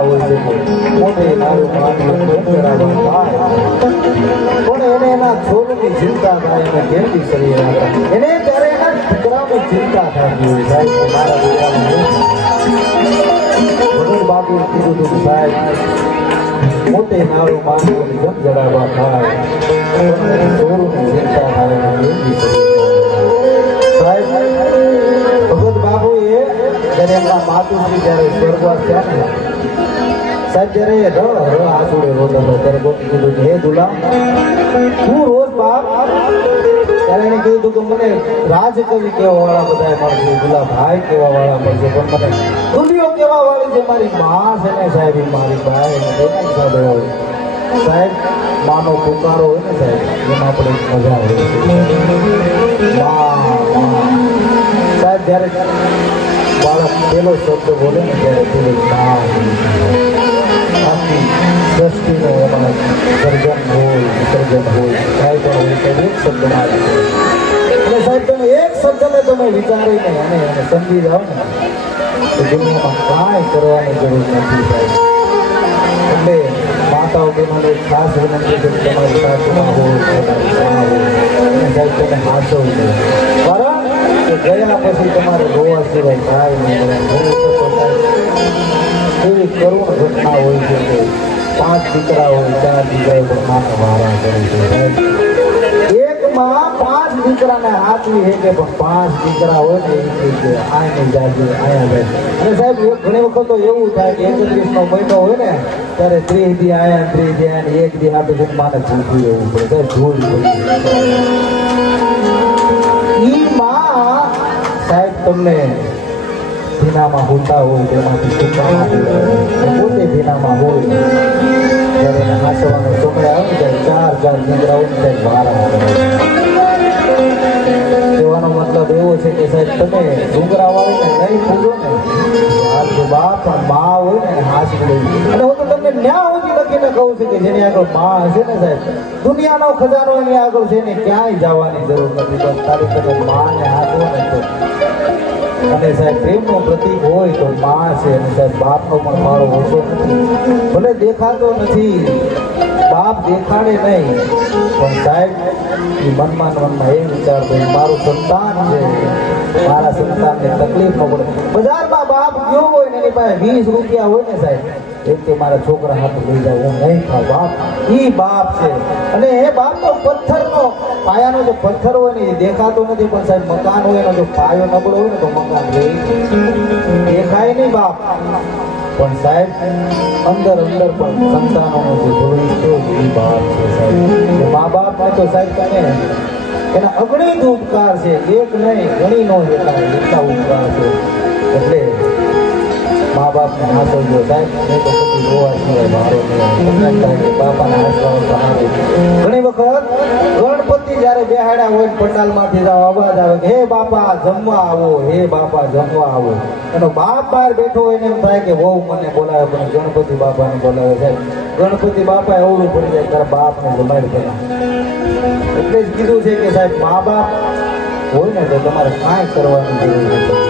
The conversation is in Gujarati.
કહેતા હોય છે કે મોટે નારું માનવું બરાબર થાય પણ એને એના છોડની ચિંતા થાય એને કેવી શરીર એને ત્યારે એના દીકરાની ચિંતા થતી હોય સાહેબ મારા દીકરાને બાપુએ કીધું હતું સાહેબ મોટે નારું માનવું જમ જડાવવા થાય પણ છોડની ચિંતા થાય એને કેવી શરીર સાહેબ ભગત બાપુએ જ્યારે એમના માતુશ્રી જ્યારે સ્વર્ગવાસ થયા ને સાહેબ જ્યારે આસુડે રોતા હતા ત્યારે ગોપી કીધું હે દુલા તું રોજ બાપ ત્યારે એને કીધું કે મને રાજકવિ કહેવા વાળા બધા મળશે દુલા ભાઈ કહેવા વાળા મળશે પણ મને દુનિયો કહેવા વાળી છે મારી મા છે ને સાહેબ મારી ભાઈ એને બેના હિસાબે હોય સાહેબ માનો પુકારો હોય ને સાહેબ એમાં આપણે મજા હોય સાહેબ જ્યારે બાળક પેલો શબ્દ બોલે ને ત્યારે પેલું આખી સૃષ્ટિનો એમાં સર્જન હોય વિસર્જન હોય કાંઈ પણ હોય તો એક શબ્દમાં અને સાહેબ તમે એક શબ્દને તમે વિચારીને અને સમજી જાઓ ને તો દુનિયામાં કાંઈ કરવાની જરૂર નથી સાહેબ એટલે માતાઓ બહેનોને ખાસ વિનંતી છે કે તમારી સાસુમાં હોય અને સાહેબ તમે હાસો છે કારણ કે ગયા પછી તમારે રોવા સિવાય કાંઈ નહીં એવી કરુણ ઘટના હોય છે કે 5 દીકરા હોય 4 દીકરાઓ પણ માથા વારા કરે છે એક માં 5 દીકરાને હાથવી છે કે પણ 5 દીકરા હોય ને એ કે આને જાજે આયા જાય અને સાહેબ ઘણી વખત તો એવું થાય કે 31નો મહિનો હોય ને ત્યારે 30 દી આયા 30 દી આયા એક દી આપે છે માને ભૂખી રહેવું પડે ધૂળ ઈ માં સાહેબ તમને ભીનામાં હોતા હોય તેમાંથી સુકામાં હોય પોતે ભીનામાં હોય જ્યારે એને હાંસવાનો સમય આવે ને ત્યારે 4 દીકરાઓ ત્યારે વારા કહેવાનો મતલબ એવો છે કે સાહેબ તમે ડુંગરા વાળીને નહીં પૂરો ને જે બાપ અને મા હોય ને હાથ લઈ અને હું તો તમને ન્યા સુધી લખીને કહું છું કે જેની આગળ મા હશે ને સાહેબ દુનિયાનો ખજાનો એની આગળ છે ને ક્યાંય જવાની જરૂર નથી બસ ખાલી તમે માને હાથ હોય ને તો અને સાહેબ પ્રેમનું પ્રતીક હોય તો મા છે અને સાહેબ બાપનો પણ મારો ઓછો નથી ભલે દેખાતો નથી બાપ દેખાડે નહીં પણ સાહેબ એ મનમાં એ વિચારતો મારું સંતાન છે મારા સંતાનને તકલીફ ન પડે બજારમાં બાપ ગયો હોય ને એની પાસે 20 રૂપિયા હોય ને સાહેબ એમ કે મારા છોકરા હાથ લઈ જાવ હું નહીં ખાવ બાપ એ બાપ છે અને એ બાપનો પથ્થરનો પાયાનો જે પથ્થર હોય ને એ દેખાતો નથી પણ સાહેબ મકાન હોય એનો જો પાયો નબળો હોય ને તો મકાન દેખાય નહીં બાપ પણ સાહેબ અંદર પણ સંતાનોનો જે જોડી છે એ બાપ છે સાહેબ મા બાપને તો સાહેબ તમે એના અગણિત ઉપકાર છે એક નહીં ઘણી નો એટલા ઉપકાર છે એટલે મા બાપને હાંસવજો સાહેબ નહીં તો પછી રોવા સિવાય મારો નહીં બાપાને હાંસવાનો ઘણી વખત ગણપતિ જ્યારે બેહાડ્યા હોય પંડાલમાંથી અવાજ આવે કે હે બાપા જમવા આવો હે બાપા જમવા આવો એનો બાપ બહાર બેઠો હોય ને એમ થાય કે બહુ મને બોલાવે પણ ગણપતિ બાપાને બોલાવે સાહેબ ગણપતિ બાપા એવડું પડી જાય તારા બાપને જમાડી પેલા એટલે જ કીધું છે કે સાહેબ મા બાપ હોય ને તો તમારે કાંઈ કરવાની જરૂર નથી